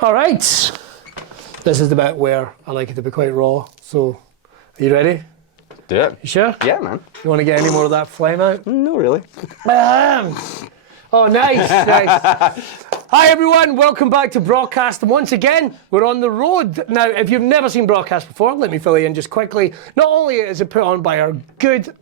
All right. This is the bit where I like it to be quite raw. So, are you ready? Do it. You sure? Yeah, man. You want to get any more of that flame out? No, really. Oh, nice, nice. Hi, everyone. Welcome back to Braw Cast. And once again, we're on the road. Now, if you've never seen Braw Cast before, let me fill you in just quickly. Not only is it put on by our good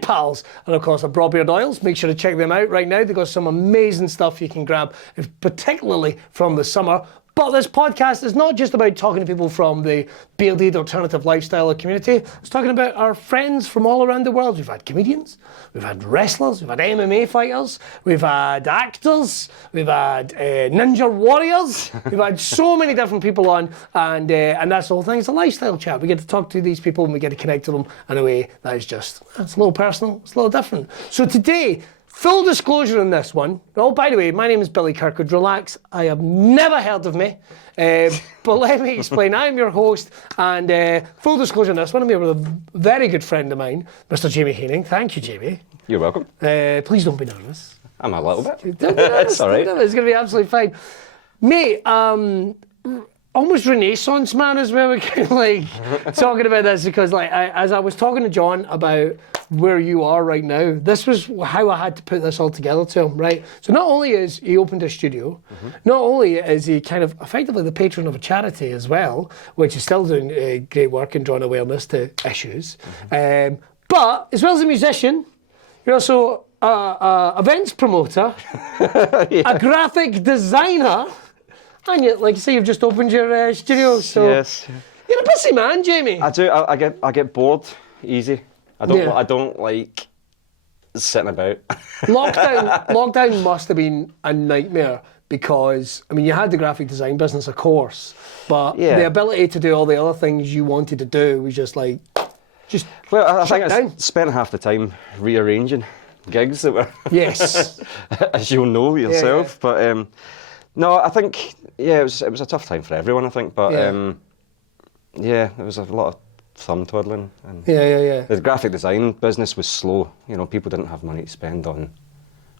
pals, and of course, our Braw Beard Oils. Make sure to check them out right now. They've got some amazing stuff you can grab, particularly from the summer. But this podcast is not just about talking to people from the bearded alternative lifestyle community. It's talking about our friends from all around the world. We've had comedians, we've had wrestlers, we've had MMA fighters, we've had actors, we've had ninja warriors. We've had so many different people on, and that's the whole thing. It's a lifestyle chat. We get to talk to these people and we get to connect to them in a way that is just, it's a little personal, it's a little different. So today, full disclosure on this one. Oh, by the way, my name is Billy Kirkwood. Relax, I have never heard of me. But let me explain. I'm your host, and full disclosure on this one, I'm here with a very good friend of mine, Mr. Jamie Haining. Thank you, Jamie. You're welcome. Please don't be nervous. I'm a little bit. Don't be nervous. It's all right. It's going to be absolutely fine. Mate, almost Renaissance man as well. We're kind of like talking about this because, like, as I was talking to John about where you are right now, this was how I had to put this all together to him, right? So not only is he opened a studio, not only is he kind of effectively the patron of a charity as well, which is still doing great work and drawing awareness to issues, but as well as a musician, you're also a events promoter, a graphic designer, and you, like you say, you've just opened your studio. So yes. You're a busy man, Jamie. I do. I get bored easy. I don't like sitting about. Lockdown must have been a nightmare because, I mean, you had the graphic design business, of course, but the ability to do all the other things you wanted to do was just like, Well, I think I spent half the time rearranging gigs that were, yes, as you'll know yourself. Yeah. But no, I think it was a tough time for everyone. I think, but there was a lot of thumb twiddling. And the graphic design business was slow. You know, people didn't have money to spend on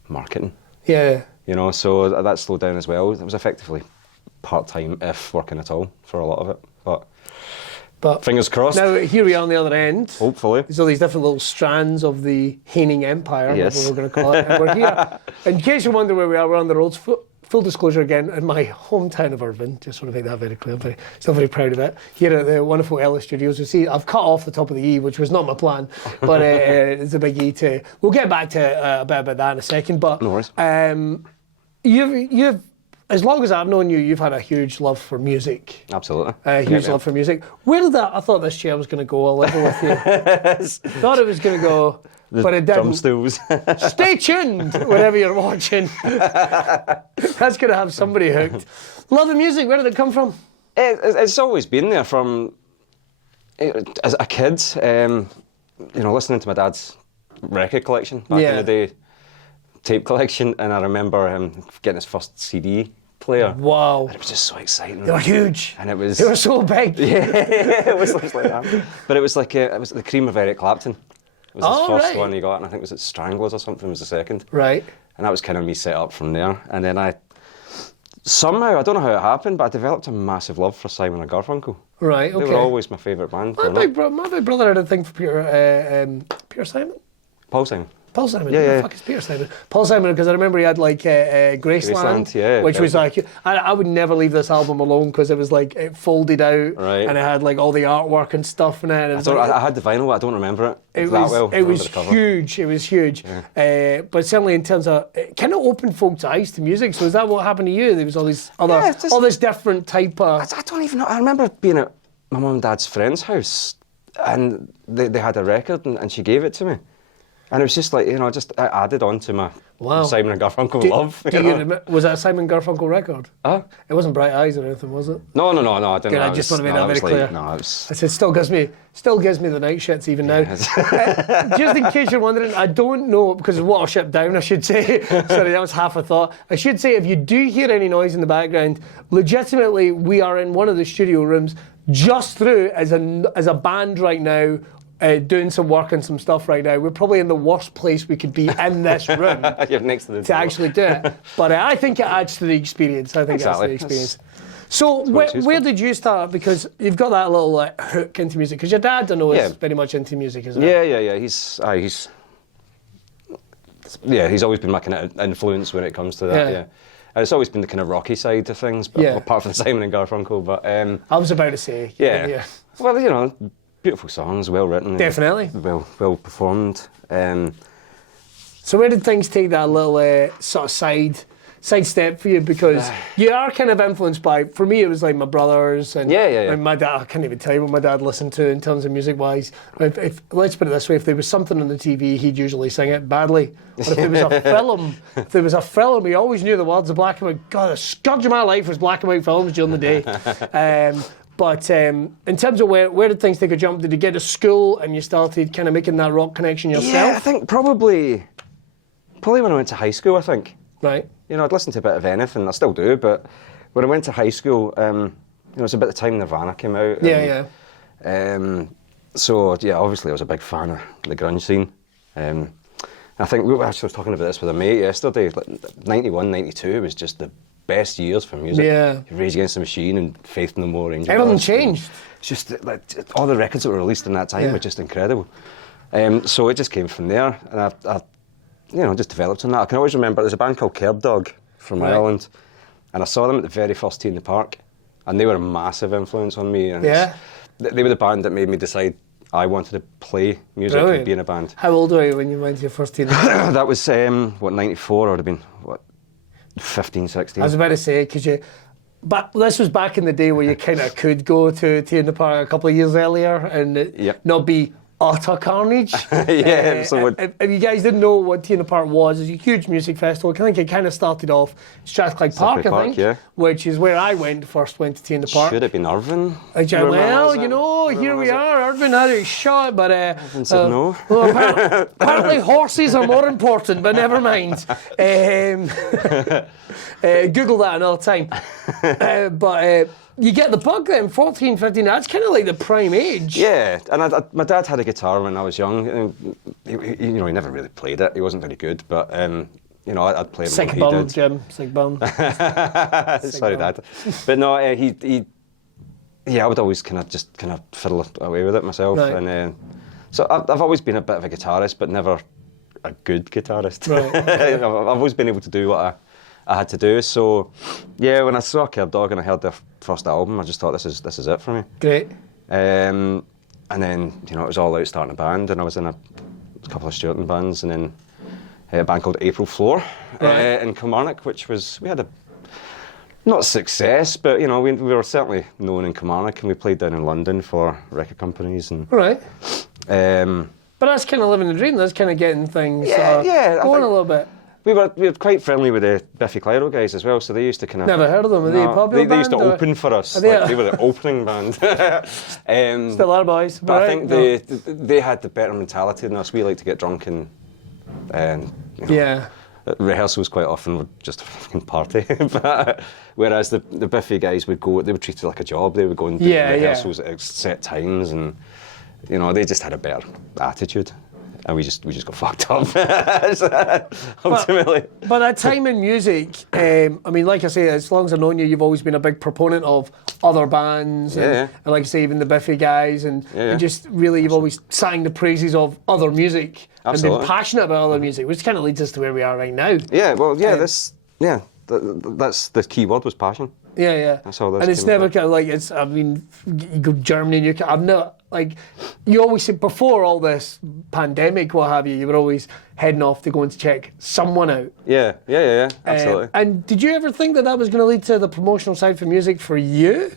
marketing. Yeah. You know, so that slowed down as well. It was effectively part-time, if working at all, for a lot of it. But fingers crossed. Now, here we are on the other end. Hopefully. There's all these different little strands of the Haining Empire, whatever we're going to call it. And we're here. In case you wonder where we are, we're on the roads. Full disclosure again, in my hometown of Irvine, just want to make that very clear. I'm still very proud of it. Here at the wonderful Ellis studios, you see I've cut off the top of the E, which was not my plan, but it's a big E too. We'll get back to a bit about that in a second. But no worries. You've, as long as I've known you, you've had a huge love for music. Absolutely. A huge love for music. Where did that? I thought this chair was going to go a little with you. Thought it was going to go. But it didn't. Drum stools. Stay tuned whenever you're watching. That's going to have somebody hooked. Love of music, where did it come from? It's always been there from as a kid. Listening to my dad's record collection back in the day, tape collection, and I remember him getting his first CD player. Wow. And it was just so exciting. They were huge. And it was... They were so big. Yeah, it was like that. But it was like it was the cream of Eric Clapton. It was his first one he got, and I think it was Stranglers or something was the second. Right. And that was kind of me set up from there. And then I don't know how it happened, but I developed a massive love for Simon and Garfunkel. Right, okay. They were always my favourite band. My big brother had a thing for Peter Simon? Paul Simon. Paul Simon, yeah. Who the fuck is Peter Simon? Paul Simon, because I remember he had like Graceland, which was like, I would never leave this album alone because it was like, it folded out and it had like all the artwork and stuff in it. I had the vinyl, I don't remember it was huge, it was huge. Yeah. But certainly in terms of, it kind of opened folks' eyes to music, so is that what happened to you? There was all these other, all this different type of... I don't even know, I remember being at my mum and dad's friend's house and they had a record and she gave it to me. And it was just like, I added on to my Simon and Garfunkel love. Was that a Simon Garfunkel record? It wasn't Bright Eyes or anything, was it? No, I didn't. I just want to make that very clear. No, I said, it still gives me the night shits even now. Just in case you're wondering, I don't know, because of Watership Down, I should say. Sorry, that was half a thought. I should say, if you do hear any noise in the background, legitimately, we are in one of the studio rooms just through as a band right now, doing some work and some stuff right now. We're probably in the worst place we could be in this room You're next to actually do it. But I think it adds to the experience. So where did you start? Because you've got that little hook into music. Because your dad, I know, is very much into music, isn't he? Yeah. He's always been my kind of influence when it comes to that. Yeah. And it's always been the kind of rocky side of things, but apart from Simon and Garfunkel. But I was about to say. Yeah. Well, you know, beautiful songs, well written. Definitely. Well performed. So where did things take that little sort of side step for you? Because you are kind of influenced by, for me it was like my brothers and my dad. I can't even tell you what my dad listened to in terms of music-wise. If let's put it this way, if there was something on the TV, he'd usually sing it badly. But if there was a film, he always knew the words of black and white. God, the scourge of my life was black and white films during the day. But in terms of where did things take a jump? Did you get to school and you started kind of making that rock connection yourself? Yeah, I think probably when I went to high school, I think. Right. You know, I'd listen to a bit of anything, I still do, but when I went to high school, you know, it was about the time Nirvana came out. So, obviously I was a big fan of the grunge scene. I think I was talking about this with a mate yesterday, like 91, 92 was just the best years for music. Yeah. Rage Against the Machine and Faith No More. Everything changed. It's just like all the records that were released in that time were just incredible. So it just came from there, and I you know, just developed on that. I can always remember there's a band called Curb Dog from Ireland, and I saw them at the very first Tea in the Park, and they were a massive influence on me. And they were the band that made me decide I wanted to play music and be in a band. How old were you when you went to your first Tea in the Park? That was, 94, I would have been, 15, 16. I was about to say, but this was back in the day where you kind of could go to Tea in the Park a couple of years earlier and not be utter carnage. If you guys didn't know what Tea in the Park was, it's a huge music festival. I think it kind of started off Strathclyde Park, I think, which is where I first went to Tea in the Park. Should have been Irvine. Well, you know, here we are. Irvine had a shot, but Irvine said no. Well, apparently horses are more important, but never mind. Google that another time. But you get the bug then, 14, 15, that's kind of like the prime age. Yeah, and my dad had a guitar when I was young. And he never really played it. He wasn't very good, but you know, I'd play it when he did. Jim. Sick bum. Sorry, Dad. But no, I would always kind of fiddle away with it myself. Right. And so I've always been a bit of a guitarist, but never a good guitarist. Right. Okay. I've always been able to do what I had to do. So yeah, when I saw Curb Dog and I heard their first album, I just thought this is it for me. Great. And then, you know, it was all out starting a band, and I was in a couple of Stuarton bands, and then a band called April Floor in Kilmarnock, which we had a not success, but you know, we were certainly known in Kilmarnock, and we played down in London for record companies and. Right. But that's kind of living the dream. That's kind of getting things going a little bit. We were quite friendly with the Biffy Clyro guys as well, so they used to kind of... Never heard of them. Are they a popular band? They used to open for us. They were the opening band. Still are, boys. But I think they had the better mentality than us. We like to get drunk and you know, rehearsals quite often were just a fucking party. Whereas the Biffy guys they would treat it like a job. They would go and do rehearsals at set times, and you know, they just had a better attitude. And we just got fucked up, ultimately. But that time in music, I mean, like I say, as long as I've known you, you've always been a big proponent of other bands, and like I say, even the Biffy guys, and just really, you've always sang the praises of other music. Absolutely. And been passionate about other music, which kind of leads us to where we are right now. Yeah, well, that's the key word was passion. Yeah. That's all. And it's never kind of like I mean, you go to Germany and you. I'm not like you always say before all this pandemic, what have you. You were always heading off to go and check someone out. Yeah, absolutely. And did you ever think that was going to lead to the promotional side for music for you?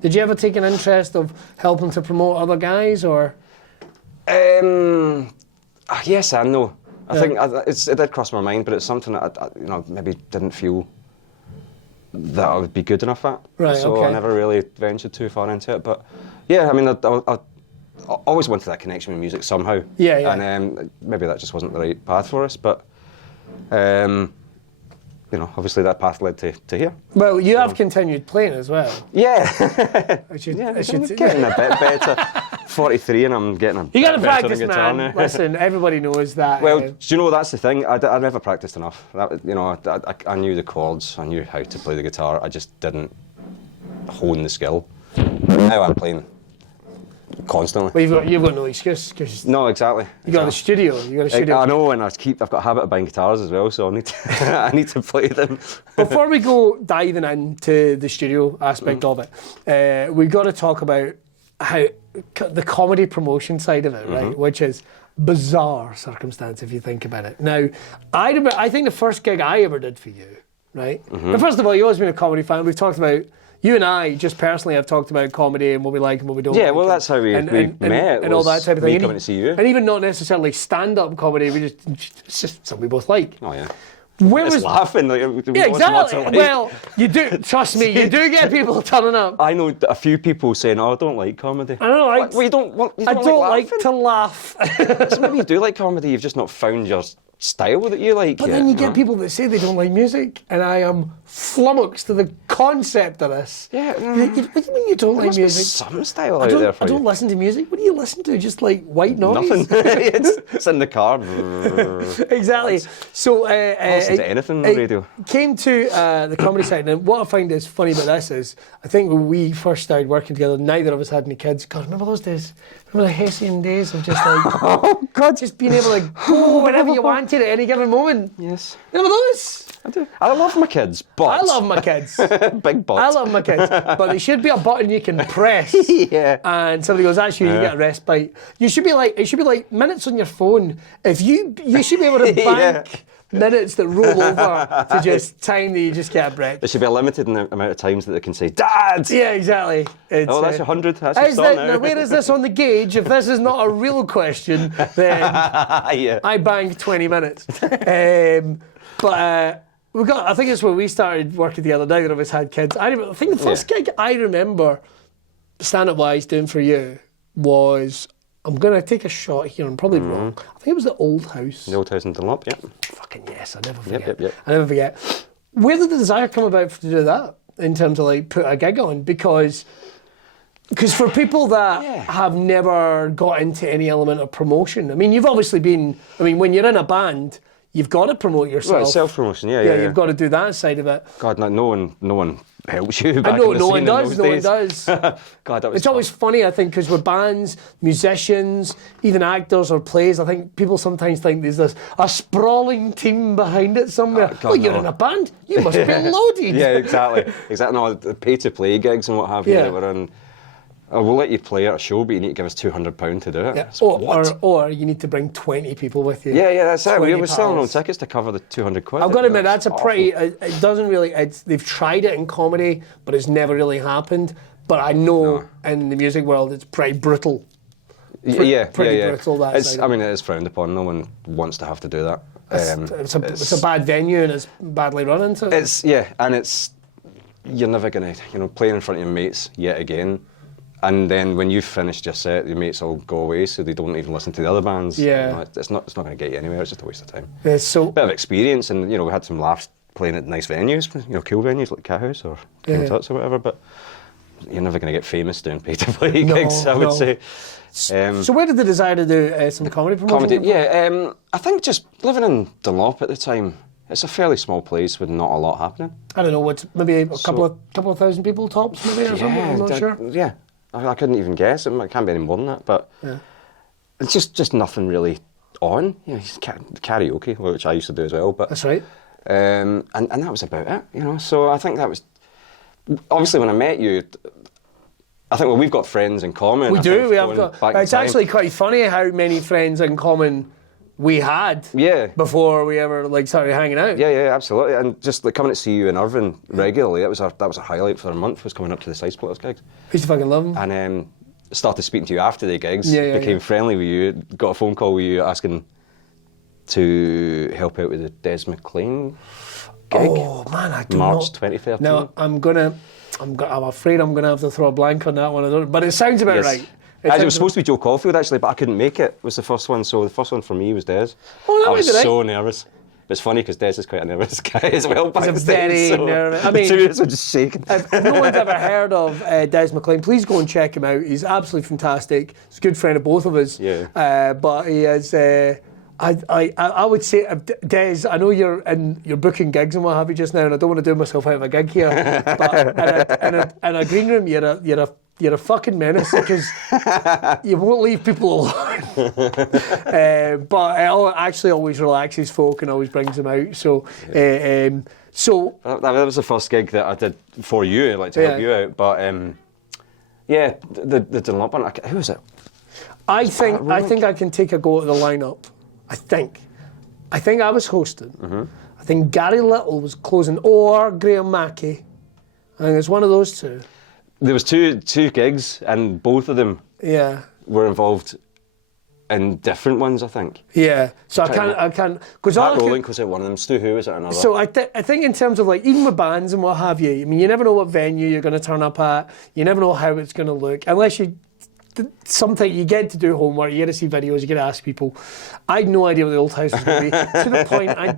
Did you ever take an interest of helping to promote other guys, or? Yes and no. I think it did cross my mind, but it's something that I maybe didn't feel that I would be good enough at. Right, so I never really ventured too far into it. But yeah, I mean, I always wanted that connection with music somehow. Yeah. And maybe that just wasn't the right path for us, but you know, obviously that path led to here. Well, you have continued playing as well. Yeah. I'm getting a bit better. 43 and I'm getting a bit better. You got to practice, man. Listen, everybody knows that. Well, do you know that's the thing? I never practiced enough. I knew the chords, I knew how to play the guitar. I just didn't hone the skill. Now I'm playing constantly. Well, you've got no excuse. Cause no, exactly. You got a studio. I know, and I've got a habit of buying guitars as well, so I need to, I need to play them. Before we go diving into the studio aspect of it, we've got to talk about how the comedy promotion side of it, right? Which is bizarre circumstance if you think about it. Now, I think the first gig I ever did for you, right? But first of all, you've always been a comedy fan. We've talked about. You and I, just personally, have talked about comedy and what we like and what we don't like. Yeah, well, that's how we met. And all that type of thing. Me coming to see you. And even not necessarily stand-up comedy, it's just something we both like. Oh, yeah. Where was laughing? Like, yeah, exactly. Well, you do, trust me, you do get people turning up. I know a few people saying, oh, I don't like comedy. I don't like... Well, you don't like to laugh. So maybe you do like comedy, you've just not found your style that you like. But then you get people that say they don't like music, and I am flummoxed to the concept of this. Yeah. What do you mean you don't like music? Some style out there for I don't listen to music. What do you listen to? Just like white noise? Nothing. it's in the car. Exactly. So I'll listen to anything on the radio. Came to the comedy side, and what I find is funny about this is, I think when we first started working together, neither of us had any kids. God, remember those days? Remember the Hessian days of just like, oh God, just being able to go whenever you wanted at any given moment. Yes. Remember those? I do. I love my kids, but... I love my kids. Big butts. I love my kids, but there should be a button you can press. Yeah. And somebody goes, that's you get a respite. It should be like minutes on your phone. If you should be able to bank minutes that roll over to just time that you just get a break. There should be a limited amount of times that they can say, Dad! Yeah, exactly. That's 100. That's your song now. Where is this on the gauge? If this is not a real question, then I banged 20 minutes. But I think it's when we started working together, neither of us had kids. I think the first gig I remember, stand-up wise, doing for you was, I'm going to take a shot here, I'm probably wrong. I think it was the Old House. The Old House in Dunlop, yep. Fucking yes, I never forget. Yep. I never forget. Where did the desire come about to do that, in terms of like put a gig on? Because for people that have never got into any element of promotion, I mean, you've obviously been, when you're in a band, you've got to promote yourself. Well, self-promotion, yeah. You've got to do that side of it. God, no one helps you back I know, in the no scene one does, in no those one days. does. God, that was It's always funny, I think, because with bands, musicians, even actors or plays, I think people sometimes think there's a sprawling team behind it somewhere. You're in a band, you must be loaded. Yeah, exactly. No, the pay-to-play gigs and what have you that were in. We'll let you play at a show, but you need to give us £200 to do it. Yeah. Or you need to bring 20 people with you. Yeah, that's it. We were selling on tickets to cover the £200. I've got to admit, that's a pretty... It doesn't really... they've tried it in comedy, but it's never really happened. But I know in the music world, it's pretty brutal. Pretty brutal, that side. It is frowned upon. No one wants to have to do that. It's a bad venue and it's badly run into it. You're never going to, playing in front of your mates yet again. And then when you've finished your set, your mates will go away, so they don't even listen to the other bands. Yeah, it's not going to get you anywhere. It's just a waste of time. Bit of experience, and we had some laughs playing at nice venues, cool venues like Cat House or King Tut's or whatever. But you're never going to get famous doing pay-to-play gigs, I would say. So where did the desire to do some comedy promotion? I think just living in Dunlop at the time. It's a fairly small place with not a lot happening. I don't know, maybe a couple of thousand people tops, maybe, or something. I'm not sure. Yeah. I couldn't even guess. It can't be any more than that, but it's just nothing really on. Karaoke, which I used to do as well. But that's right. And that was about it. So I think that was obviously when I met you. I think we've got friends in common. We do. We have got. It's actually quite funny how many friends in common we had before we ever started hanging out. Yeah, absolutely. And just coming to see you in Irvine regularly, that was a highlight for the month, was coming up to the Side Splitters gigs. I used to fucking love them. And started speaking to you after the gigs, became friendly with you, got a phone call with you asking to help out with the Des McLean gig. Oh man, I don't know. March 2013. No, I'm afraid I'm gonna have to throw a blank on that one. But it sounds about right. It was supposed to be Joe Caulfield actually, but I couldn't make it. Was the first one, so the first one for me was Des. Oh, I was so nervous. But it's funny because Des is quite a nervous guy as well. He's very nervous. The two of us were just shaking. If no one's ever heard of Des McLean, please go and check him out. He's absolutely fantastic. He's a good friend of both of us. Yeah. But he is. I would say, Des, I know you're booking gigs and what have you just now, and I don't want to do myself out of a gig here, but in a green room, you're a fucking menace because you won't leave people alone. But it actually always relaxes folk and always brings them out. So, that was the first gig that I did for you, like to help you out. But the Dunlop one. Who was it? I think I can take a go at the lineup. I think I was hosting. Mm-hmm. I think Gary Little was closing, or Graham Mackey. I think it's one of those two. There was two gigs, and both of them were involved in different ones, I think. Yeah, so I can't because Pat Rowling was at one of them. Stu Who was at another. So I think in terms of like even with bands and what have you, I mean, you never know what venue you're going to turn up at. You never know how it's going to look unless you. Sometimes you get to do homework, you get to see videos, you get to ask people. I had no idea what the old house was going to be. To the point I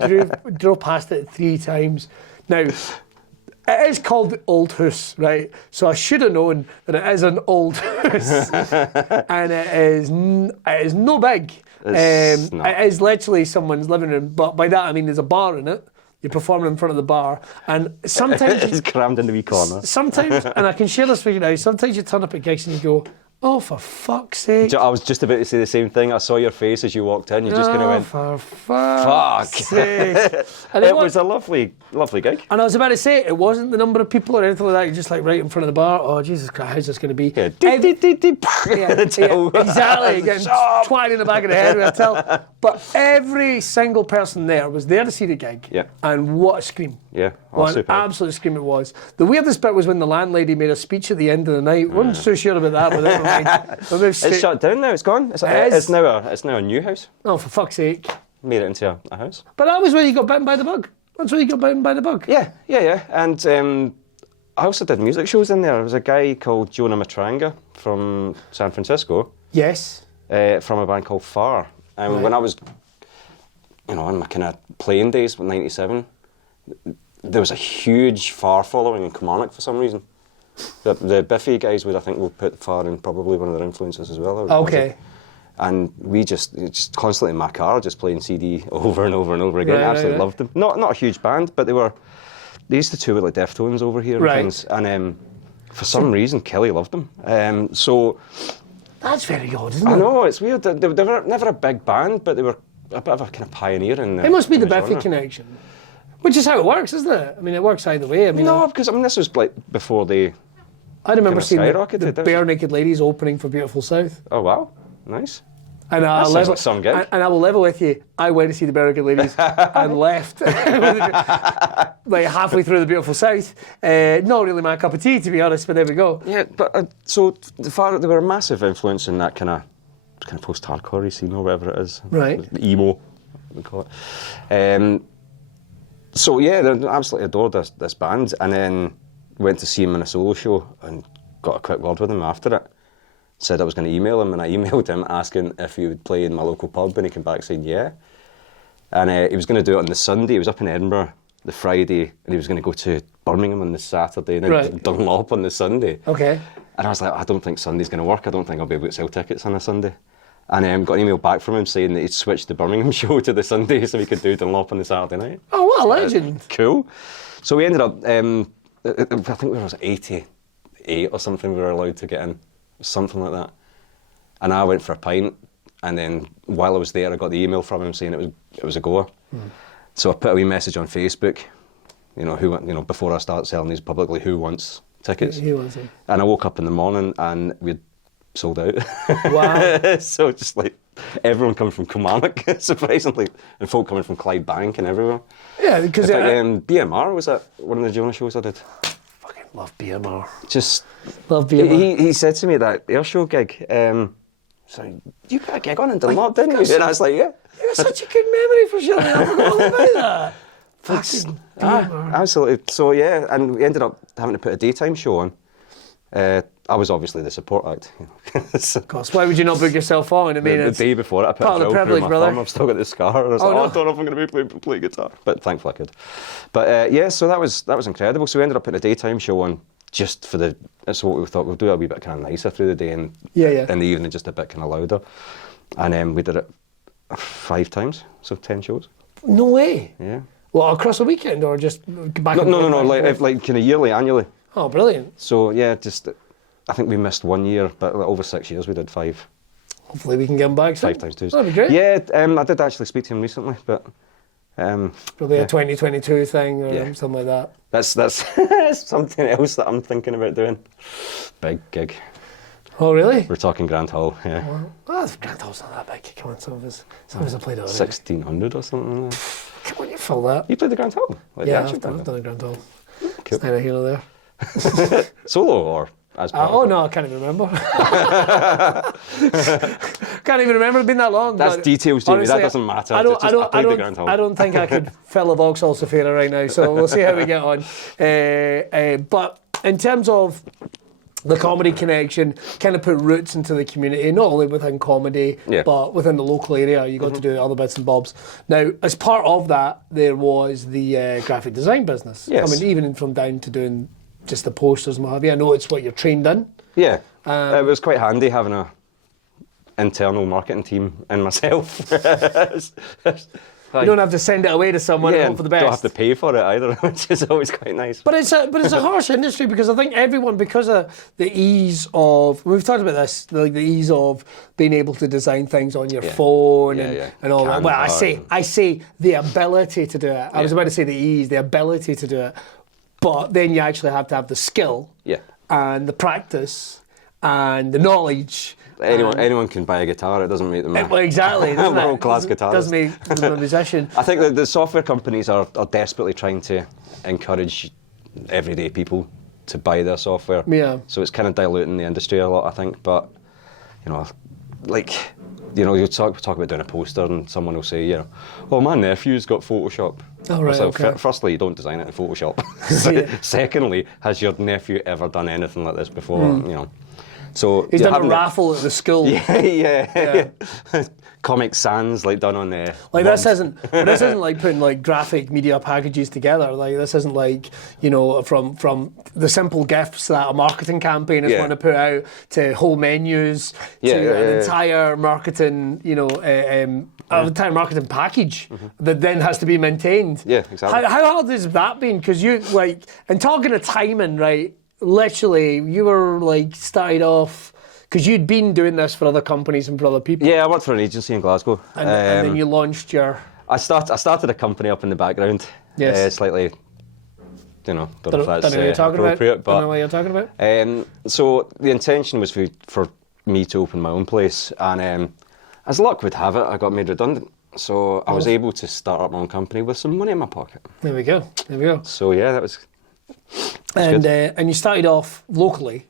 drove past it 3 times. Now, it is called the Old House, right? So I should have known that it is an old house. And it is no big. It is literally someone's living room. But by that I mean there's a bar in it. You're performing in front of the bar, and sometimes it's crammed in the wee corner. Sometimes, and I can share this with you now, sometimes you turn up at gigs and you go, oh, for fuck's sake. I was just about to say the same thing. I saw your face as you walked in. You just kind of went, for fuck's sake. And it was a lovely gig. And I was about to say, it wasn't the number of people or anything like that. You're just like right in front of the bar. Oh, Jesus Christ, how's this going to be? Yeah, exactly. Getting twat in the back of the head with a towel. But every single person there was there to see the gig. Yeah. And what a scream. Yeah. What an absolute scream it was. The weirdest bit was when the landlady made a speech at the end of the night. Wasn't so sure about that, but never mind. It's shut down now. It's gone. It's now a new house. Oh, for fuck's sake! Made it into a house. But that was where you got bitten by the bug. That's where you got bitten by the bug. Yeah. And I also did music shows in there. There was a guy called Jonah Matranga from San Francisco. Yes. From a band called Far. And when I was, in my kind of playing days, with '97. There was a huge Far following in Kilmarnock for some reason. The Biffy guys would put Far in probably one of their influences as well. Okay. And we just constantly in my car, just playing CD over and over and over again. I absolutely loved them. Not a huge band, but they used to tour with like Deftones over here and things. And for some reason, Kelly loved them. So that's very odd, isn't it? I know, it's weird. They were never a big band, but they were a bit of a kind of pioneer in it must be the Biffy connection. Which is how it works, isn't it? I mean, it works either way. Because this was like before they. I remember seeing the Bare Naked Ladies opening for Beautiful South. Oh wow, nice. And that sounds like some gig. And I will level with you. I went to see the Bare Naked Ladies and left like halfway through the Beautiful South. Not really my cup of tea, to be honest. But there we go. Yeah, but so they were a massive influence in that kind of post-hardcore scene or whatever it is. Right. Emo, we call it. So yeah, they absolutely adored this band, and then went to see him in a solo show and got a quick word with him after it. Said I was going to email him, and I emailed him asking if he would play in my local pub, and he came back saying yeah. And he was going to do it on the Sunday. He was up in Edinburgh the Friday, and he was going to go to Birmingham on the Saturday, and then Dunlop on the Sunday. Okay. And I was like, I don't think Sunday's going to work. I don't think I'll be able to sell tickets on a Sunday. And got an email back from him saying that he'd switched the Birmingham show to the Sunday so he could do Dunlop on the Saturday night. Oh, what a legend. Cool. So we ended up, I think we were 88 or something we were allowed to get in, something like that. And I went for a pint, and then while I was there I got the email from him saying it was a goer. So I put a wee message on Facebook, before I start selling these publicly, who wants tickets? Who wants it? And I woke up in the morning and we'd sold out. Wow. So just like everyone coming from Kilmarnock, surprisingly, and folk coming from Clydebank and everywhere. Yeah, because BMR was at one of the Jonah shows I did. Fucking love BMR. Just love BMR. He said to me that air show gig. So you put a gig on in Dunlop, didn't you? And I was like, yeah. You have such a good memory for sure. I forgot all about that. Fucking BMR. Absolutely. So yeah, and we ended up having to put a daytime show on. I was obviously the support act. Of course, why would you not book yourself on? I mean, the day before I put a drill through my thumb. I've still got the scar, and I was I don't know if I'm going to be play guitar, but thankfully I could. But yeah, so that was incredible. So we ended up putting a daytime show on just for the. That's what we thought we'll do a wee bit kind of nicer through the day, and in the evening just a bit kind of louder. And we did it. 5 times, so 10 shows. No way. Yeah. Well, across the weekend or just back? No, like kind of yearly, annually. Oh, brilliant. So yeah, just I think we missed 1 year, but like, over 6 years we did 5. Hopefully we can get him back soon. 5 times 2. That'd be great. Yeah, I did actually speak to him recently, but probably a 2022 thing or something like that. That's something else that I'm thinking about doing. Big gig. Oh, really? We're talking Grand Hall, yeah. Well, Grand Hall's not that big. Come on, some of us have played it already. 1,600 or something like that. Come on, you fill that. You played the Grand Hall? Like yeah, I've done the Grand Hall. Cool. It's neither here nor there. Solo or as part oh, no, I can't even remember. Can't even remember. It's been that long. That's details, Jamie. That doesn't matter. I played the Grand Hall. I don't think I could fill a Vauxhall Safira right now, so we'll see how we get on. But in terms of the comedy connection, kind of put roots into the community, not only within comedy, but within the local area. You got to do other bits and bobs. Now, as part of that, there was the graphic design business. Yes. I mean, even from down to doing just the posters and what have you. I know it's what you're trained in. Yeah. It was quite handy having a internal marketing team and myself. You don't have to send it away to someone and hope for the best. Don't have to pay for it either, which is always quite nice. But it's a harsh industry because I think everyone, because of the ease of, we've talked about this, like the ease of being able to design things on your phone and all that. Well, I say the ability to do it. I was about to say the ease, the ability to do it. But then you actually have to have the skill and the practice and the knowledge. Anyone can buy a guitar, it doesn't make them exactly, a world-class guitarist. It doesn't make them a musician. I think that the software companies are desperately trying to encourage everyday people to buy their software. Yeah. So it's kind of diluting the industry a lot, I think. But, you talk about doing a poster and someone will say, oh, my nephew's got Photoshop. Oh, right, okay. Firstly, you don't design it in Photoshop. Secondly, has your nephew ever done anything like this before? So he's done a raffle at the school. Yeah. Comic Sans done on there. This isn't like putting like graphic media packages together. Like this isn't like from the simple gifts that a marketing campaign is going to put out to whole menus to an entire marketing an entire marketing package that then has to be maintained. Yeah, exactly. How hard has that been? Because you and talking of timing, right? Literally, you were started off because you'd been doing this for other companies and for other people. Yeah, I worked for an agency in Glasgow, and then you launched your. I started a company up in the background. Yes. Slightly. Don't know if that's appropriate, but don't know what you're talking about. So the intention was for me to open my own place, and as luck would have it, I got made redundant. So I was able to start up my own company with some money in my pocket. There we go. So yeah, that was. And you started off locally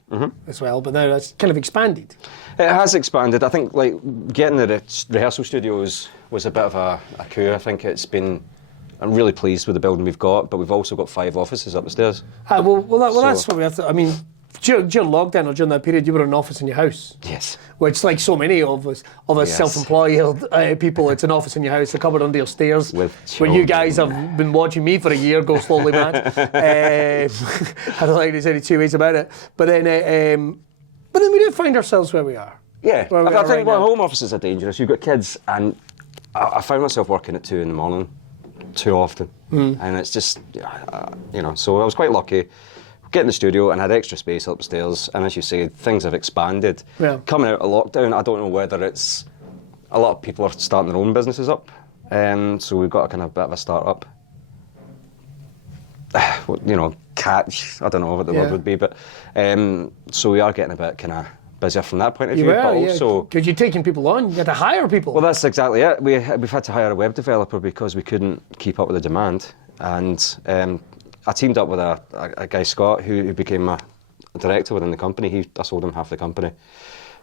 as well, but now that's kind of expanded. It has expanded. I think getting the rehearsal studios was a bit of a coup. I think I'm really pleased with the building we've got, but we've also got 5 offices up the stairs. That's what we have to. I mean, during lockdown or during that period, you were in an office in your house. Yes. Which, like so many of us self-employed people, it's an office in your house, a cupboard under your stairs. When you guys have been watching me for a year go slowly mad. I don't think there's any two ways about it. But then we do find ourselves where we are. Yeah. I think home offices are dangerous. You've got kids, and I found myself working at 2 a.m. too often. And it's just, so I was quite lucky. Get in the studio and had extra space upstairs, and as you say, things have expanded. Yeah. Coming out of lockdown, I don't know whether it's a lot of people are starting their own businesses up, so we've got a kind of bit of a start-up. Catch, I don't know what the word would be, but so we are getting a bit kind of busier from that point of view. But also because you're taking people on, you had to hire people. Well, that's exactly it. We've had to hire a web developer because we couldn't keep up with the demand, and I teamed up with a guy, Scott, who became a director within the company. I sold him half the company,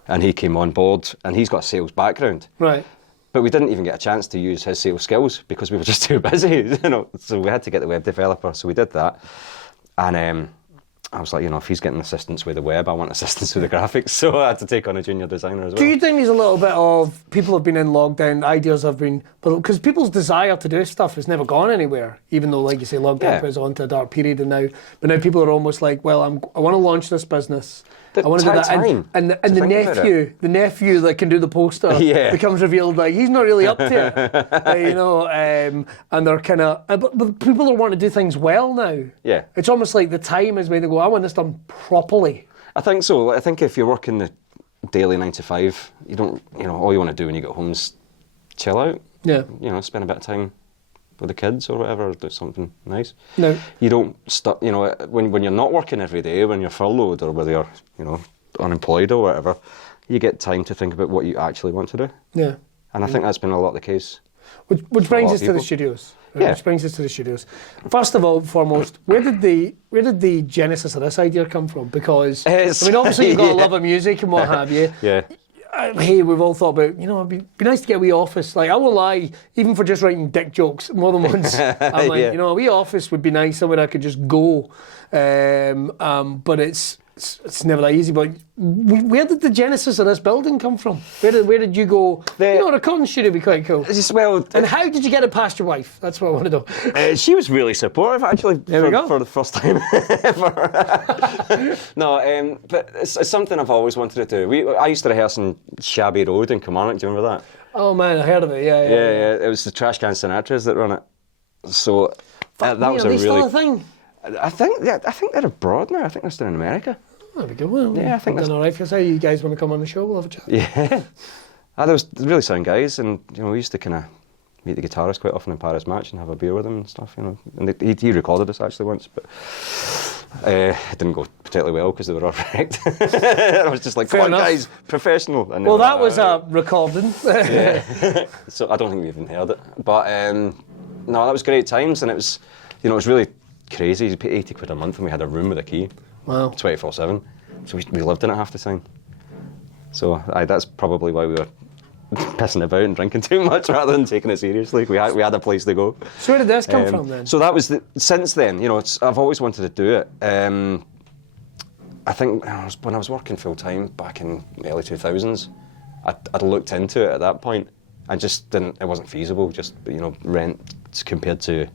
and he came on board, and he's got a sales background. Right. But we didn't even get a chance to use his sales skills because we were just too busy, So we had to get the web developer, so we did that. And I was like, if he's getting assistance with the web, I want assistance with the graphics, so I had to take on a junior designer as well. Do you think there's a little bit of people have been in lockdown, ideas have been, because people's desire to do stuff has never gone anywhere, even though, lockdown goes on to a dark period, but now people are almost like, well, I want to launch this business, I want to do that. And the nephew that can do the poster becomes revealed like he's not really up to it, you know. And they're kind of, but people are wanting to do things well now. Yeah, it's almost like the time has made them go, I want this done properly. I think so. I think if you're working the daily 9 to 5, you don't, you know, all you want to do when you get home is chill out. Yeah, you know, spend a bit of time with the kids or whatever, or do something nice. No, you don't stop. You know, when you're not working every day, when you're furloughed or whether you're, you know, unemployed or whatever, you get time to think about what you actually want to do. Yeah, and I think that's been a lot the case. Which brings us to the studios. Yeah. Which brings us to the studios. First of all, foremost, where did the genesis of this idea come from? Because I mean, obviously you've got a love of music and what have you. Yeah. Hey, we've all thought about, you know, it'd be nice to get a wee office. Like, I won't lie, even for just writing dick jokes more than once, I'm like, you know, a wee office would be nice, somewhere I could just go. But it's never that easy. But where did the genesis of this building come from? Where did you go? You know, a recording studio would be quite cool. Well, and how did you get it past your wife? That's what I want to know. She was really supportive, actually, for the first time ever. No, but it's something I've always wanted to do. I used to rehearse in Shabby Road in Kilmarnock. Do you remember that? Oh man, I heard of it. Yeah. It was the Trash Can Sinatras that run it. So that was are they a really. Still a thing? I think they're abroad now. I think they're still in America. Oh, that'd be good. Well, yeah, I think that's all right. If you guys want to come on the show, we'll have a chat. Yeah. There was really sound guys, and you know, we used to kind of meet the guitarist quite often in Paris Match and have a beer with him and stuff. You know, and he recorded us actually once, but it didn't go particularly well because they were all wrecked. I was just like, come on, guys, professional. And well, that was a recording. Yeah. So I don't think we even heard it, but no, that was great times, and it was, you know, it was really crazy. You pay £80 a month, and we had a room with a key. Wow. 24/7. So we lived in it half the time. So that's probably why we were pissing about and drinking too much rather than taking it seriously. We had a place to go. So where did this come from then? So that was since then. You know, I've always wanted to do it. I think when I was working full time back in the early 2000s, I'd looked into it at that point and just didn't. It wasn't feasible. Just, you know, rent compared to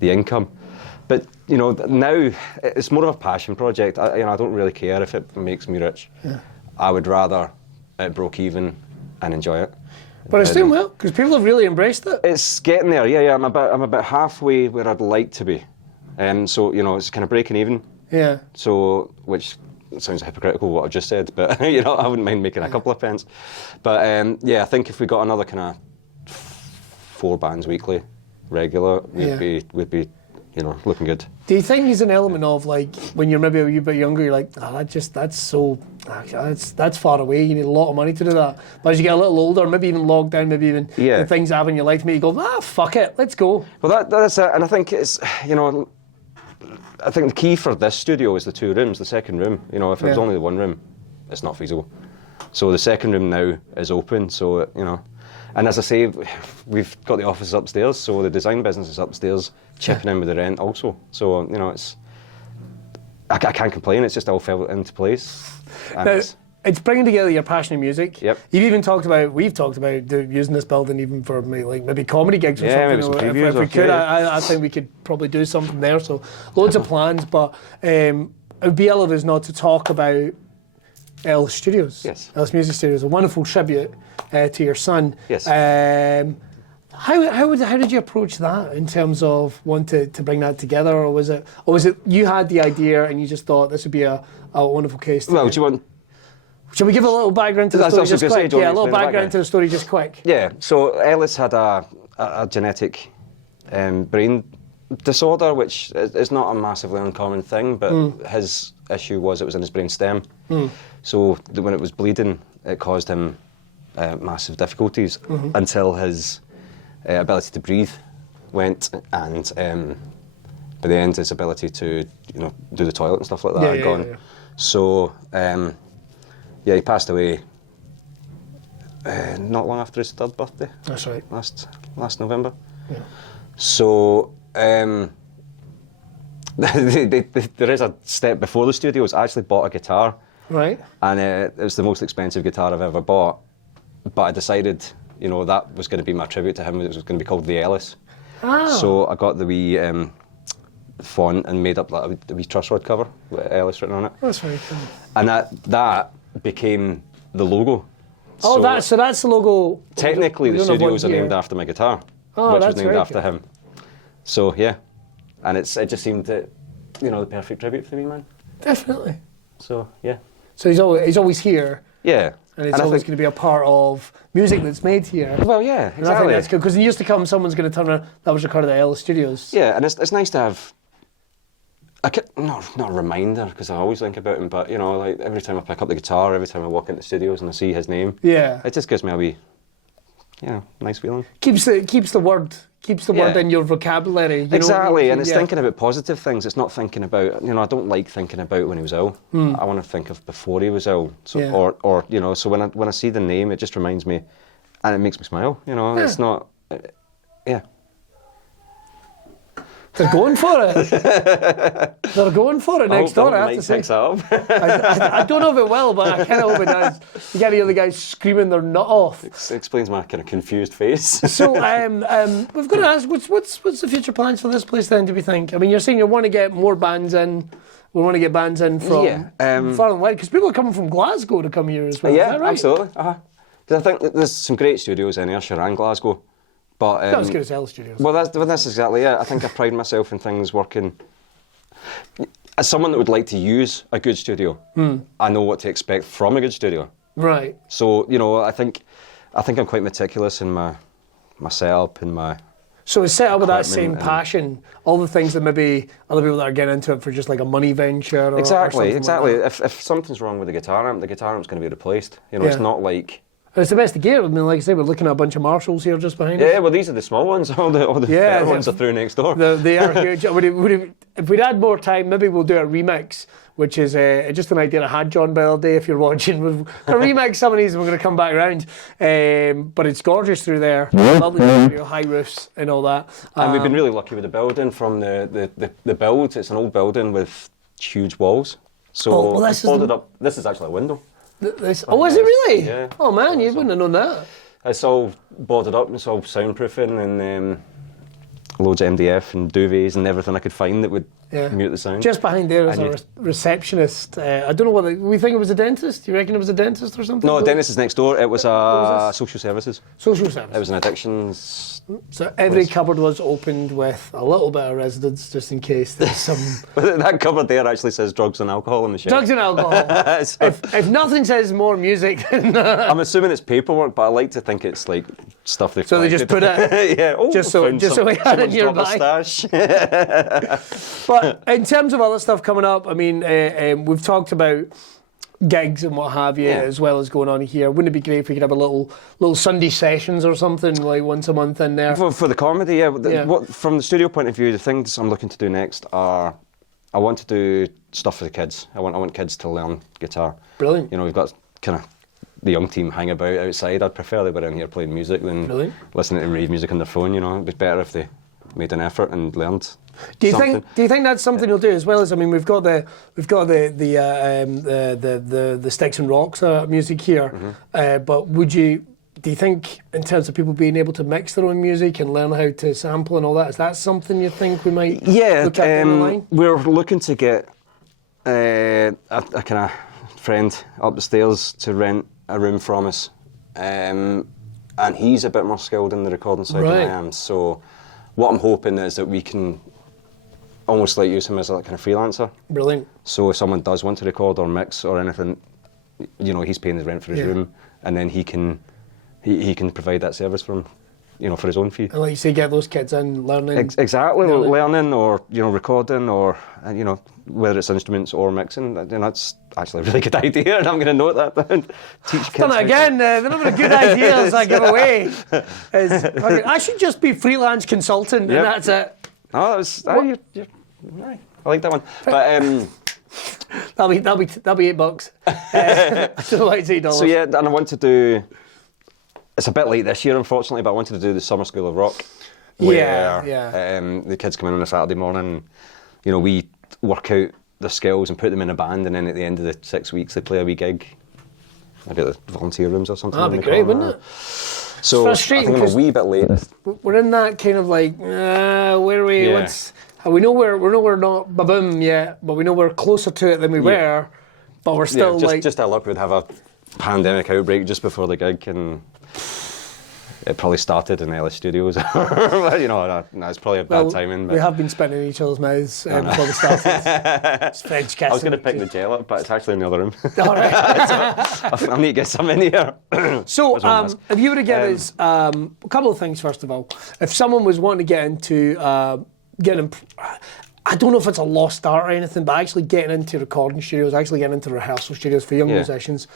the income. But, you know, now it's more of a passion project. I don't really care if it makes me rich. Yeah. I would rather it broke even and enjoy it. But it's doing well, because people have really embraced it. It's getting there, yeah. I'm about halfway where I'd like to be. So, you know, it's kind of breaking even. Yeah. So, which sounds hypocritical what I've just said, but, you know, I wouldn't mind making a couple of pence. But, yeah, I think if we got another kind of 4 bands weekly, regular, we'd be, you know, looking good. Do you think there's an element of, like, when you're maybe a wee bit younger, you're like, that's far away, you need a lot of money to do that. But as you get a little older, maybe even lockdown, maybe even the things happen in your life, maybe you go, fuck it, let's go. Well, that's it, and I think it's, you know, I think the key for this studio is the 2 rooms, the second room. You know, if it was only the 1 room, it's not feasible. So the second room now is open, so, you know. And as I say, we've got the office upstairs, so the design business is upstairs, chipping in with the rent also. So, you know, I can't complain, it's just all fell into place. Now, it's bringing together your passion in music. Yep. We've talked about using this building even for maybe comedy gigs or something. Maybe some previews if we could, I think we could probably do something there. So loads of plans, but it would be ill of us not to talk about Ellis Studios. Yes. Ellis Music Studios, a wonderful tribute to your son. Yes. How did you approach that in terms of wanting to bring that together, or was it you had the idea and you just thought this would be a wonderful case? Well, do you want? Shall we give a little background to the story just quick? Yeah, a little background to the story just quick. Yeah. So Ellis had a genetic brain disorder, which is not a massively uncommon thing, but his issue was it was in his brain stem. So when it was bleeding, it caused him massive difficulties until his ability to breathe went, and by the end his ability to, you know, do the toilet and stuff like that had gone. Yeah. So he passed away not long after his 3rd birthday. That's right. Last November. Yeah. So there is a step before the studios. I actually bought a guitar. Right. And it was the most expensive guitar I've ever bought. But I decided, you know, that was going to be my tribute to him. It was going to be called the Ellis. Ah. So I got the wee font and made up like a wee truss rod cover with Ellis written on it. That's very cool. And that became the logo. Oh, so that's the logo. Technically, the studios are named after my guitar, which was named after him. So yeah, and it just seemed that, the perfect tribute for me, man. Definitely. So yeah. So he's always here. Yeah. And it's always going to be a part of music that's made here. Well, yeah, exactly. And I think that's good, because in years to come, someone's going to turn around, that was recorded at Ellis Studios. Yeah, and it's nice to have, not a reminder, because I always think about him, but, like every time I pick up the guitar, every time I walk into studios and I see his name, it just gives me a wee, nice feeling. Keeps the word in your vocabulary. Exactly, and it's thinking about positive things. It's not thinking about, I don't like thinking about when he was ill. I want to think of before he was ill. So, or so when I see the name, it just reminds me, and it makes me smile. It's not, They're going for it. They're going for it next door, I have to say. I don't know if it will, but I kind of hope it does. You can't hear the guys screaming their nut off. It explains my kind of confused face. So we've got to ask, what's the future plans for this place then, do we think? I mean, you're saying you want to get more bands in. We want to get bands in from far and wide, because people are coming from Glasgow to come here as well. Yeah, is that right? Absolutely. Because I think that there's some great studios in Ayrshire and Glasgow. But, not as good as Ellis Studios. Well, that's exactly it. I think I pride myself in things working. As someone that would like to use a good studio, I know what to expect from a good studio. Right. So I think I'm quite meticulous in my setup and my. So it's set up with that same passion. All the things that maybe other people that are getting into it for just like a money venture. Or exactly. Like if something's wrong with the guitar amp's going to be replaced. It's not like. It's the best of gear. I mean, like I say, we're looking at a bunch of Marshalls here just behind us. Yeah, well, these are the small ones. All the better ones are through next door. They are huge. If we'd had more time, maybe we'll do a remix, which is just an idea I had, John, by the day, if you're watching. We'll remix some of these and we're going to come back around. But it's gorgeous through there. Lovely high roofs and all that. And we've been really lucky with the building. From the build, it's an old building with huge walls. So it's boarded up. This is actually a window. Is it really? Yeah. Oh man, you wouldn't have known that. It's all boarded up, it's all soundproofing and loads of MDF and duvets and everything I could find that would mute the sound. Just behind there is a receptionist. I don't know whether we think it was a dentist. Do you reckon it was a dentist or something? No, a dentist is next door. It was social services. Social services. It was an addictions. So every cupboard was opened with a little bit of residence, just in case there's some. That cupboard there actually says drugs and alcohol on the shelf. Drugs and alcohol. So if nothing says more music, then. I'm assuming it's paperwork, but I like to think it's like stuff they've. So they just put it. Yeah. Oh, just so we had it nearby. But in terms of other stuff coming up, I mean, we've talked about gigs and what have you, as well as going on here. Wouldn't it be great if we could have a little Sunday sessions or something, like once a month in there? For the comedy, from the studio point of view, the things I'm looking to do next are, I want to do stuff for the kids. I want kids to learn guitar. Brilliant. We've got kind of the young team hang about outside. I'd prefer they were in here playing music than listening to them read music on their phone. It'd be better if they made an effort and learned. Do you think that's something you'll do as well? As I mean, we've got the Sticks and Rocks music here, but do you think in terms of people being able to mix their own music and learn how to sample and all that, is that something you think we might look at down the line? We're looking to get a kind of friend up the stairs to rent a room from us, and he's a bit more skilled in the recording side than I am. So what I'm hoping is that we can almost like use him as a kind of freelancer. Brilliant. So if someone does want to record or mix or anything, he's paying his rent for his room, and then he can provide that service for him, for his own fee. And like you say, get those kids in learning. Exactly, learning or recording or whether it's instruments or mixing. That's actually a really good idea, and I'm going to note that down. Teach kids. Done it again. The number of good ideas I give away is I should just be freelance consultant, and that's it. Oh, you're right. I like that one. But that'll be $8. I don't know why it's $8. So and I want to do. It's a bit late this year, unfortunately, but I wanted to do the Summer School of Rock, where the kids come in on a Saturday morning. We work out their skills and put them in a band, and then at the end of the 6 weeks, they play a wee gig, maybe at the volunteer rooms or something. That'd be great, wouldn't it? So I think I'm a wee bit late. We're in that kind of like, where are we? we know we're not ba-boom yet, but we know we're closer to it than we were. But we're still just our luck. We'd have a pandemic outbreak just before the gig, and it probably started in Ellis Studios. It's probably a bad timing. But we have been spitting in each other's mouths before we started. It's French casting. I was going to pick the gel up, but it's actually in the other room. All right. I need to get some in here. So, if you were to get us a couple of things, first of all, if someone was wanting to get into I don't know if it's a lost art or anything, but actually getting into recording studios, actually getting into rehearsal studios for young musicians,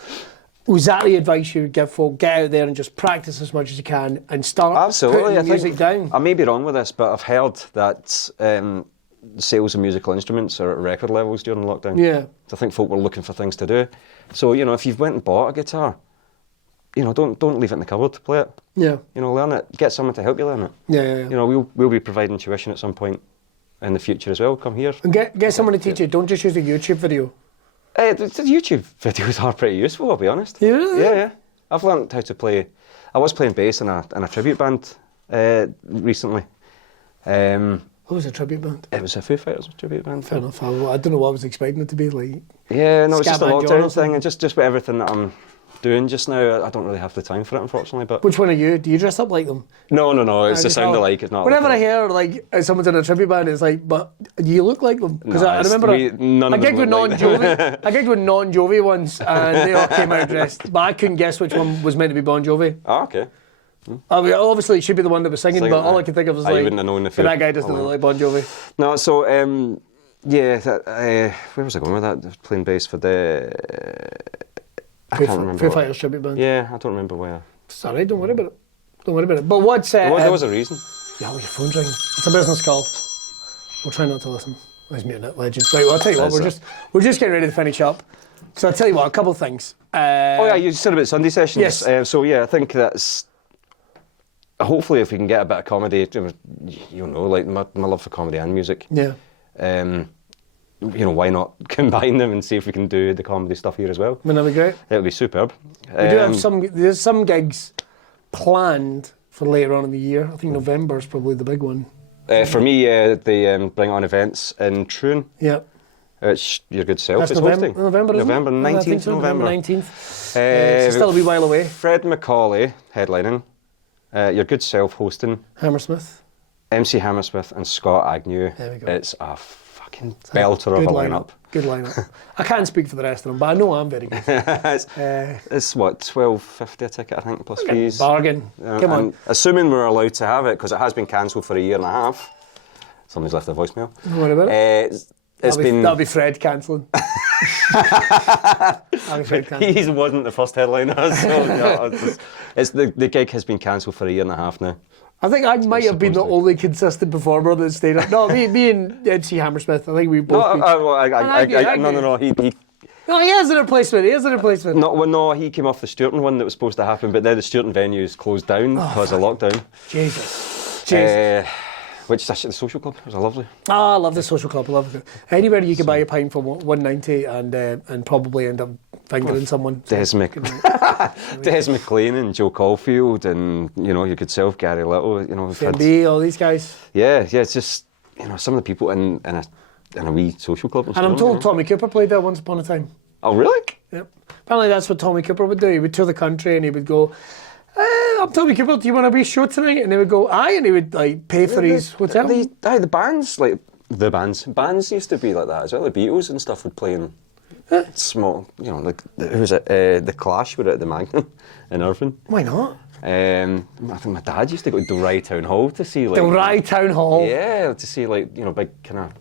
was that the advice you would give folk? Get out there and just practice as much as you can and start putting music down? I may be wrong with this, but I've heard that sales of musical instruments are at record levels during lockdown. Yeah. I think folk were looking for things to do. So, if you've went and bought a guitar, don't leave it in the cupboard, play it. Yeah. Learn it. Get someone to help you learn it. Yeah. We'll be providing tuition at some point in the future as well. Come here. And get someone to teach you. Don't just use a YouTube video. The YouTube videos are pretty useful, I'll be honest. Yeah, really? Yeah. I've learned how to play. I was playing bass in a tribute band recently. What was a tribute band? It was a Foo Fighters tribute band. Fair enough. I don't know what I was expecting it to be like. Yeah, no, it's just a lockdown thing, and just with everything that I'm doing just now, I don't really have the time for it, unfortunately. But which one are you? Do you dress up like them? No. It's the sound alike. It's not. Whenever I hear someone's in a tribute band, it's like, but do you look like them? Because I remember I gigged with Non Jovi. I gigged with Non Jovi once, and they all came out dressed, but I couldn't guess which one was meant to be Bon Jovi. Oh, okay. I mean, obviously, it should be the one that was singing, but all I could think of was you wouldn't have known if that guy doesn't look like Bon Jovi. No, so where was I going with that? Playing bass for the. I can't remember. Foo Fighters tribute band. Yeah, I don't remember where. Sorry, don't worry about it. But what's... there was a reason. Yeah, your phone's ringing. It's a business call. We'll try not to listen. Let's mute it, legend. Right, well, I'll tell you what, we're just getting ready to finish up. So I'll tell you what, a couple of things. You said about Sunday sessions. Yes. I think that's... Hopefully, if we can get a bit of comedy, like my love for comedy and music. Yeah. Why not combine them and see if we can do the comedy stuff here as well? Wouldn't that be great? It would be superb. We do have there's some gigs planned for later on in the year. I think November is probably the big one. For me, they bring on events in Troon. Yeah. Which your good self That's is hosting. November, isn't November 19th. So, November 19th. It's still a wee while away. Fred McCauley headlining. Your good self hosting. Hammersmith. MC Hammersmith and Scott Agnew. There we go. It's a fucking belter of a lineup. Good lineup. I can't speak for the rest of them, but I know I'm very good. It's what, $12.50 a ticket, I think, plus fees. Bargain. Come on. Assuming we're allowed to have it, because it has been cancelled for a year and a half. Somebody's left a voicemail. What about it? That'll be Fred cancelling. He wasn't the first headliner, so the gig has been cancelled for a year and a half now. I think I might have been the only consistent performer that stayed up. No, me and MC Hammersmith, I think we both... No, he... No, he has a replacement. No, he came off the Sturton one that was supposed to happen, but then the Sturton venues closed down because of lockdown. Jesus. Which is actually the social club. It was lovely. I love the social club. I love it. Anywhere you can buy a pint for $1.90 and probably end up fingering someone. Des McLean and Joe Caulfield and your good self Gary Little. all these guys. Yeah. It's just some of the people in a wee social club. And I'm told Tommy Cooper played there once upon a time. Oh really? Yep. Apparently that's what Tommy Cooper would do. He would tour the country and he would go, I'm Tommy Cooper, do you want a wee show tonight? And they would go, aye, and he would pay for his hotel. The bands used to be like that as well. The Beatles and stuff would play in small, who was it? The Clash were at the Magnum in Irvine. Why not? I think my dad used to go to Dalry Town Hall to see Dalry Town Hall? Yeah, to see big kind of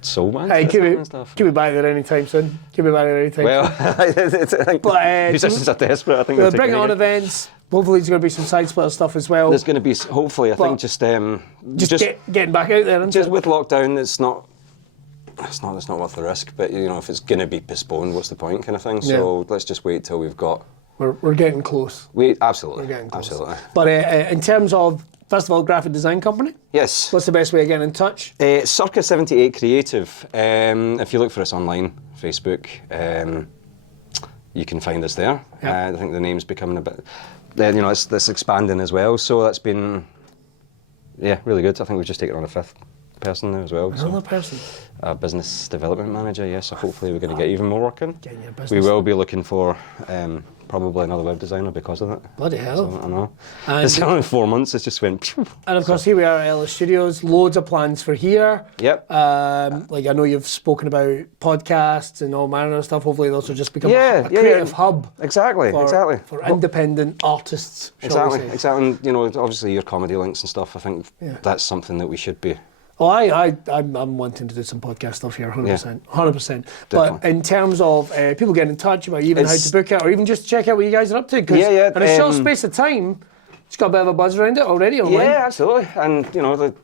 soul bands and stuff. Keep me back there anytime soon. Well, but musicians are desperate, I think. They're bringing on events. Hopefully there's going to be some side splitter stuff as well. There's going to be, hopefully, I think just getting back out there. Just with lockdown, it's not worth the risk. But if it's going to be postponed, what's the point, kind of thing? So let's just wait till we've got. We're getting close. Absolutely. We're getting close. Absolutely. But in terms of, first of all, graphic design company. Yes. What's the best way of getting in touch? Circa 78 Creative. If you look for us online, Facebook, you can find us there. Yep. I think the name's becoming a bit. It's expanding as well. So that's been, really good. I think we've just taken on a fifth person now as well. Another person? A business development manager, yes. So hopefully we're going to get even more work in. Getting your business. We will be looking for probably another web designer because of it. Bloody hell. So, I know. And it's only 4 months, it's just went... Phew. And of course, here we are at Ellis Studios. Loads of plans for here. Yep. Like, I know you've spoken about podcasts and all manner of stuff. Hopefully they'll also just become a creative hub. Exactly, for independent artists, shall we say. Exactly. And, you know, obviously your comedy links and stuff, I think that's something that we should be... Oh, I'm wanting to do some podcast stuff here, 100%. 100%. But in terms of people getting in touch about even how to book it, or even just check out what you guys are up to, because in a short space of time, it's got a bit of a buzz around it already online. Yeah, absolutely. And, you know, the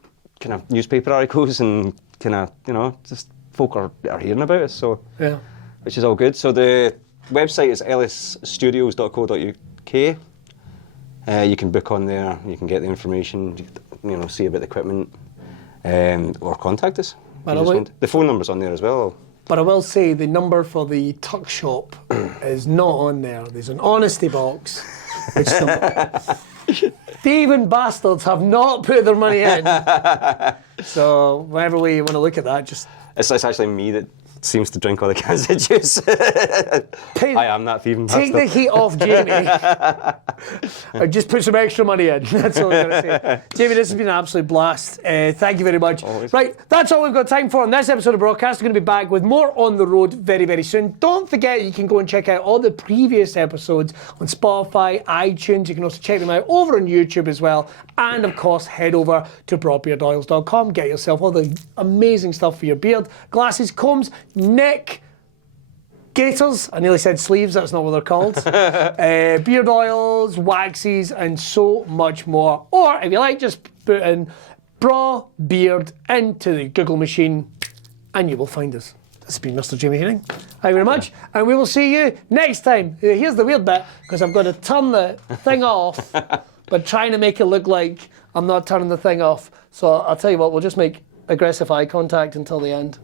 kind of newspaper articles and kind of, you know, just folk are hearing about it, so... Yeah. Which is all good. So the website is ellisstudios.co.uk. You can book on there, you can get the information, you know, see about the equipment. Or contact us. The phone number's on there as well. But I will say the number for the tuck shop is not on there. There's an honesty box, which thieving bastards have not put their money in. So whatever way you want to look at that, just... It's actually me that seems to drink all the cans of juice. I am that thieving bastard. Take the heat off Jamie. Or just put some extra money in. That's all I'm going to say. Jamie, this has been an absolute blast. Thank you very much. Always. Right, that's all we've got time for on this episode of Braw Cast. We're going to be back with more on the road very, very soon. Don't forget you can go and check out all the previous episodes on Spotify, iTunes. You can also check them out over on YouTube as well. And of course, head over to brawbeardoils.com. Get yourself all the amazing stuff for your beard. Glasses, combs, neck gaiters. I nearly said sleeves, that's not what they're called. Beard oils, waxes, and so much more. Or if you like, just put in Braw Beard into the Google machine and you will find us. This has been Mr. Jamie Haining. Thank you very much. And we will see you next time. Here's the weird bit, because I've got to turn the thing off, but trying to make it look like I'm not turning the thing off. So I'll tell you what, we'll just make aggressive eye contact until the end.